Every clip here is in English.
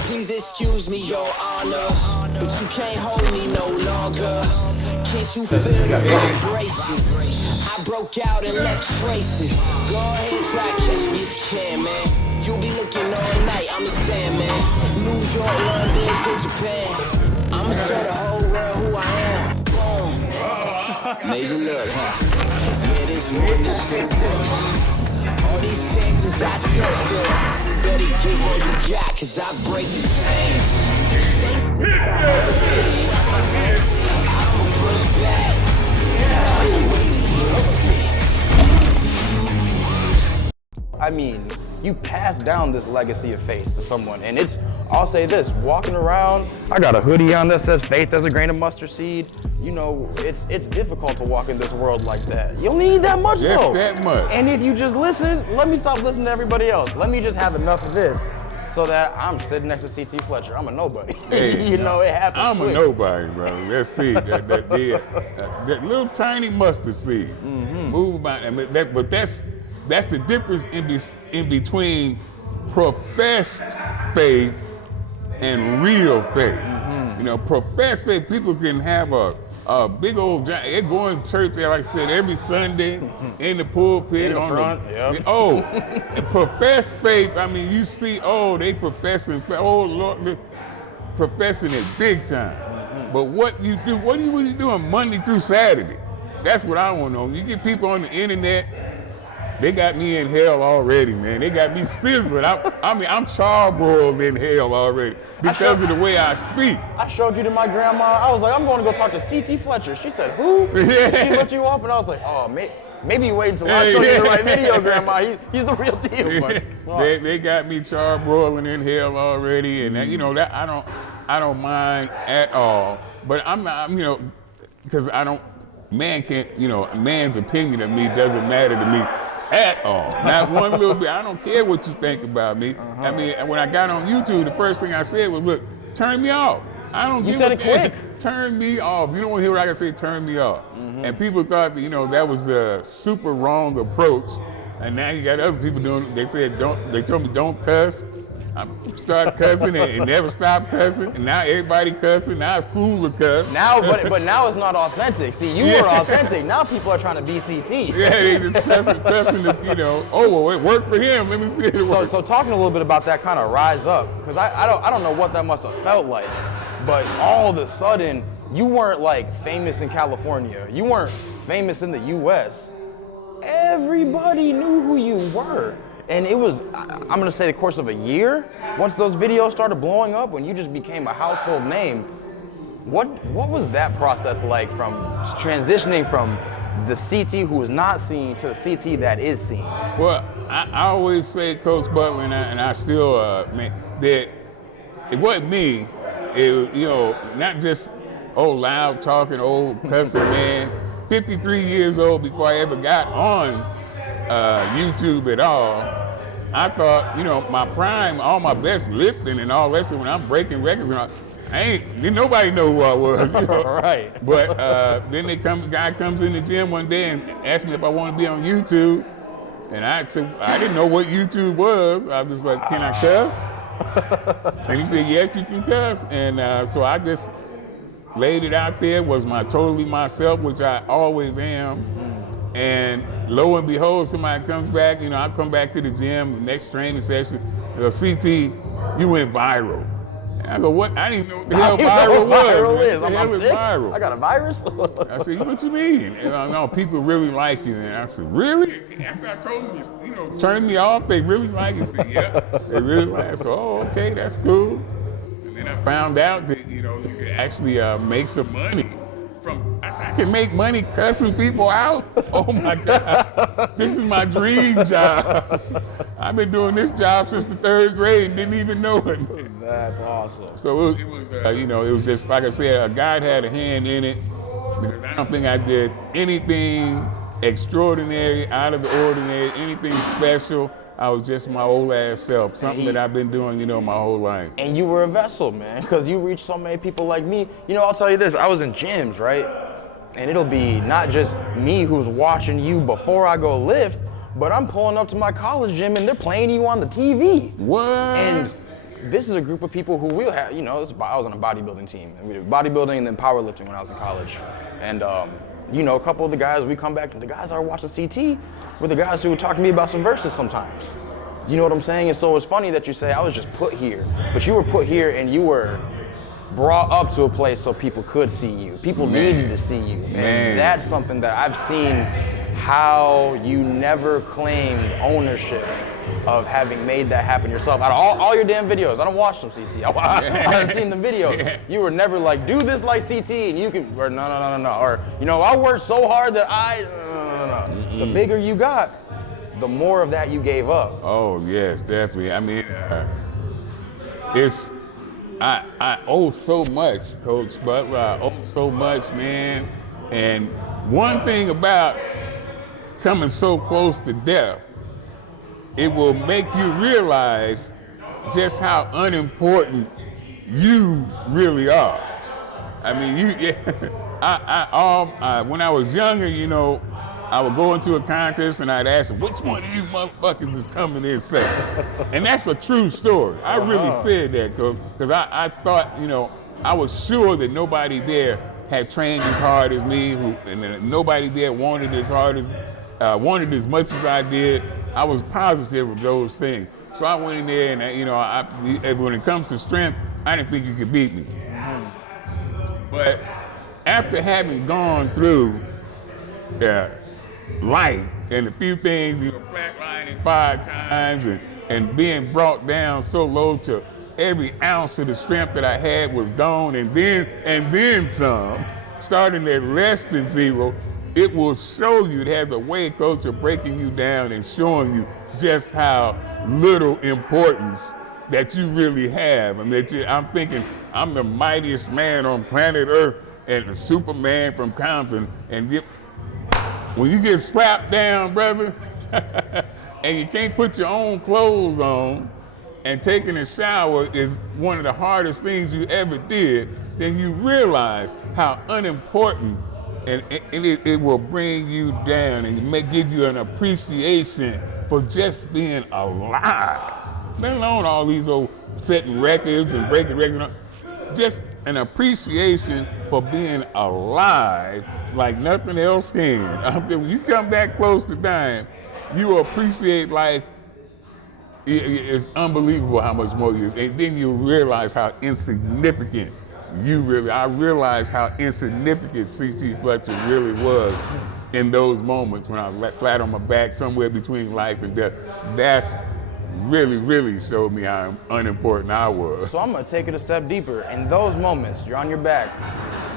Please excuse me, your honor, but you can't hold me no longer. Can't you feel the vibrations? I broke out and left traces. Go ahead, try catch me if you can, man. You'll be looking all night, I'm the Sandman. New York, London to Japan. I'ma show the whole world who I am. Boom. Major look, huh? Yeah, this one is for the books. All these chances I took, still better give all you got, cause I break the chains. I'ma push back. I mean, you pass down this legacy of faith to someone, and I'll say this, walking around, I got a hoodie on that says faith as a grain of mustard seed. You know, it's difficult to walk in this world like that. You don't need that much though. That much. And if you just listen, let me stop listening to everybody else. Let me just have enough of this so that I'm sitting next to CT Fletcher. I'm a nobody. Hey, you know, it happens I'm quick. a nobody, bro. Let's see, that little tiny mustard seed. Move about, but that's the difference in between professed faith and real faith. You know, professed faith, people can have a big old, they go in church, like I said, every Sunday in the pulpit. In the front, yep. Oh, professed faith, I mean, you see, they professing, oh Lord, they're professing it big time. But what are you doing Monday through Saturday? That's what I want to know. You get people on the internet, they got me in hell already, man. They got me sizzling. I'm charbroiled in hell already because of the way I speak. I showed you to my grandma. I was like, I'm going to go talk to CT Fletcher. She said, who? She looked you up, and I was like, oh, maybe you wait until I show you the right video, Grandma. He's the real deal. But, they got me charbroiling in hell already, and you know that I don't mind at all. But I'm not, you know, because man's opinion of me doesn't matter to me at all. Not one little bit. I don't care what you think about me. I mean, when I got on YouTube, the first thing I said was, look, turn me off. I don't You said it quick. Turn me off. You don't want to hear what I gotta say, turn me off. And people thought that, that was a super wrong approach. And now you got other people doing, they told me don't cuss. I started cussing and never stopped cussing. And now everybody cussing. Now it's cool to cuss. Now, but now it's not authentic. See, you were authentic. Now people are trying to be CT. Yeah, they just cussing to, oh, well, it worked for him. Let me see it work. So talking a little bit about that kind of rise up, because I don't know what that must have felt like, but all of a sudden, you weren't like famous in California. You weren't famous in the US. Everybody knew who you were. And it was, I'm gonna say the course of a year, once those videos started blowing up, when you just became a household name, what was that process like from transitioning from the CT who is not seen to the CT that is seen? Well, I always say, Coach Butler, and I still, that it wasn't me, it was, not just loud talking, old cussing man. 53 years old before I ever got on YouTube at all. I thought, my prime, all my best lifting and all that stuff, when I'm breaking records, didn't nobody know who I was. Right. But then guy comes in the gym one day and asked me if I want to be on YouTube. And I didn't know what YouTube was. I was like, can I cuss? And he said, yes, you can cuss. And so I just laid it out there, was totally myself, which I always am. And lo and behold, somebody comes back, I come back to the gym, the next training session, CT, you went viral. And I go, what? I didn't even know what the hell viral was. Viral is. I'm sick? Viral. I got a virus? I said, what you mean? And no, people really like you. And I said, really? After I told them, turn me off, they really like it. I said, yeah, they really like it. So, okay, that's cool. And then I found out that, you could actually make some money. I said, I can make money cussing people out? Oh my God, this is my dream job. I've been doing this job since the 3rd grade and didn't even know it. That's awesome. So it was it was just, like I said, God had a hand in it, because I don't think I did anything extraordinary, out of the ordinary, anything special. I was just my old ass self, something that I've been doing, my whole life. And you were a vessel, man, because you reached so many people like me. I'll tell you this, I was in gyms, right? And it'll be not just me who's watching you before I go lift, but I'm pulling up to my college gym and they're playing you on the TV. What? And this is a group of people who will have, you know, I was on a bodybuilding team. And we did bodybuilding and then powerlifting when I was in college. And, you know, a couple of the guys, we come back, the guys I were watching CT were the guys who would talk to me about some verses sometimes. You know what I'm saying? And so it's funny that you say I was just put here, but you were put here and you were brought up to a place so people could see you. People needed to see you. And that's something that I've seen, how you never claimed ownership of having made that happen yourself. Out of all your damn videos, I don't watch them, CT. I've seen the videos. Yeah. You were never like, do this like CT and you can, or no. Or, you know, I worked so hard that no. Mm-hmm. The bigger you got, the more of that you gave up. Oh, yes, definitely. I mean, I owe so much, Coach Butler. I owe so much, man. And one thing about coming so close to death, it will make you realize just how unimportant you really are. I mean, when I was younger, you know, I would go into a contest and I'd ask them, which one of you motherfuckers is coming in second? And that's a true story. I really said that, because I thought, you know, I was sure that nobody there had trained as hard as me, and nobody there wanted as wanted as much as I did. I was positive of those things. So I went in there and, you know, when it comes to strength, I didn't think you could beat me. But after having gone through life and a few things, you know, flatlining 5 times and being brought down so low to every ounce of the strength that I had was gone, and then some, starting at less than 0, it will show you, it has a way, Coach, of breaking you down and showing you just how little importance that you really have. And I'm thinking, I'm the mightiest man on planet Earth and the Superman from Compton, and when you get slapped down, brother, and you can't put your own clothes on, and taking a shower is one of the hardest things you ever did, then you realize how unimportant, and it will bring you down and give you an appreciation for just being alive. Let alone all these old setting records and breaking records. Just an appreciation for being alive like nothing else can. When you come that close to dying, you appreciate life. It's unbelievable how much more and then you realize how insignificant I realized how insignificant C.T. Fletcher really was in those moments when I was flat on my back somewhere between life and death. That's really showed me how unimportant I was. So I'm gonna take it a step deeper. In those moments, you're on your back,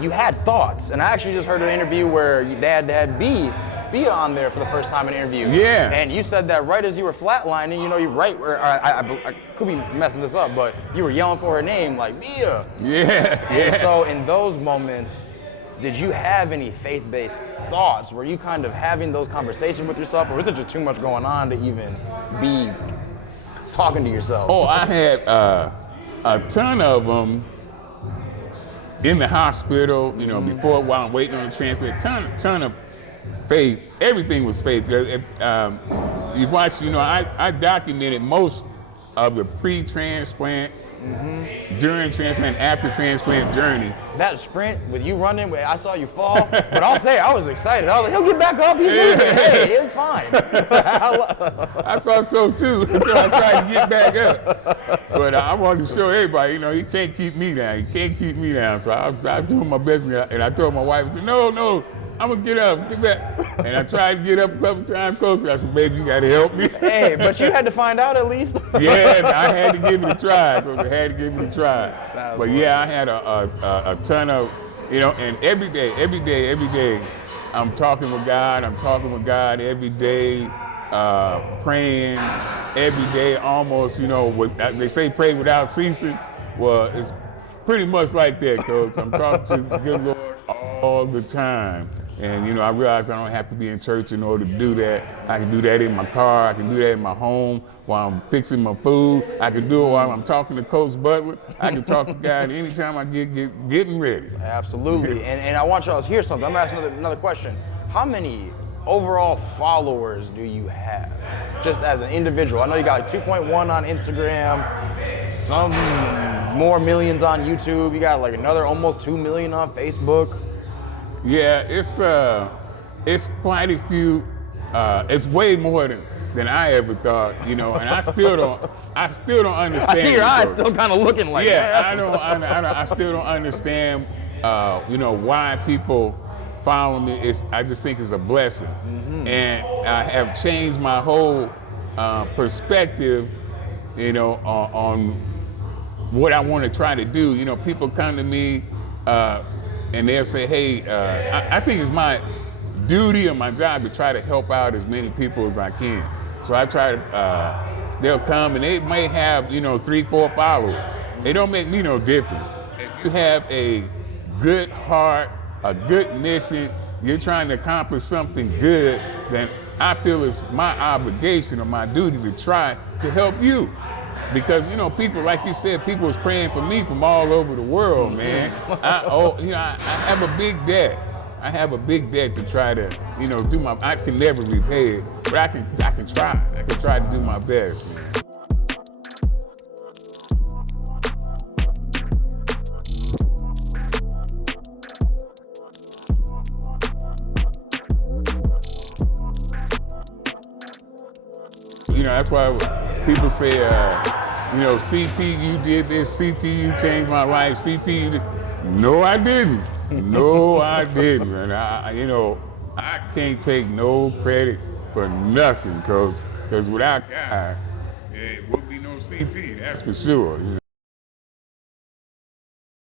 you had thoughts. And I actually just heard an interview where your dad had B on there for the first time in an interview. Yeah. And you said that right as you were flatlining, you know, I could be messing this up, but you were yelling for her name, like, Mia. Yeah. And so in those moments, did you have any faith-based thoughts? Were you kind of having those conversations with yourself, or was it just too much going on to even be talking to yourself? Oh, I had a ton of them in the hospital, you know, while I'm waiting on the transplant. Ton of faith. Everything was faith. You watch, you know, I documented most of the pre-transplant, during transplant, after transplant journey. That sprint with you running, I saw you fall, but I'll say I was excited. I was like, he'll get back up, he's moving. Hey, it's fine. I thought so too, until I tried to get back up. But I wanted to show everybody, you know, you can't keep me down. You can't keep me down. So I was doing my best, and I told my wife, I said, no, I'm gonna get up, get back. And I tried to get up a couple times closer. I said, baby, you gotta help me. Hey, but you had to find out at least. Yeah, I had to give it a try. I had to give it a try. But yeah, I had a ton of, you know, and every day, I'm talking with God every day, praying every day, almost, you know, they say pray without ceasing. Well, it's pretty much like that, Coach. I'm talking to the good Lord all the time. And, you know, I realized I don't have to be in church in order to do that. I can do that in my car. I can do that in my home while I'm fixing my food. I can do it while I'm talking to Coach Butler. I can talk to God anytime I getting ready. Absolutely. And I want y'all to hear something. I'm asking another question. How many overall followers do you have? Just as an individual. I know you got like 2.1 on Instagram, some more millions on YouTube. You got like another almost 2 million on Facebook. Yeah, it's quite a few. It's way more than I ever thought, you know, and I still don't understand. I see your eyes though. still kind of looking like, Yeah, man, I still don't understand, you know, why people follow me. I just think it's a blessing, and I have changed my whole perspective, you know, on what I want to try to do. You know, people come to me and they'll say, hey, I think it's my duty or my job to try to help out as many people as I can. So I try to, they'll come and they may have, you know, 3, 4 followers. They don't make me no difference. If you have a good heart, a good mission, you're trying to accomplish something good, then I feel it's my obligation or my duty to try to help you. Because, you know, people, like you said, people was praying for me from all over the world, man. I have a big debt. I have a big debt to try to, you know, I can never repay it, but I can try. I can try to do my best, man. You know, that's why people say, you know, CT, you did this, CT, you changed my life, CT, you did. No, I didn't. No, I didn't. And you know, I can't take no credit for nothing, because without God, there would be no CT, that's for sure. You know?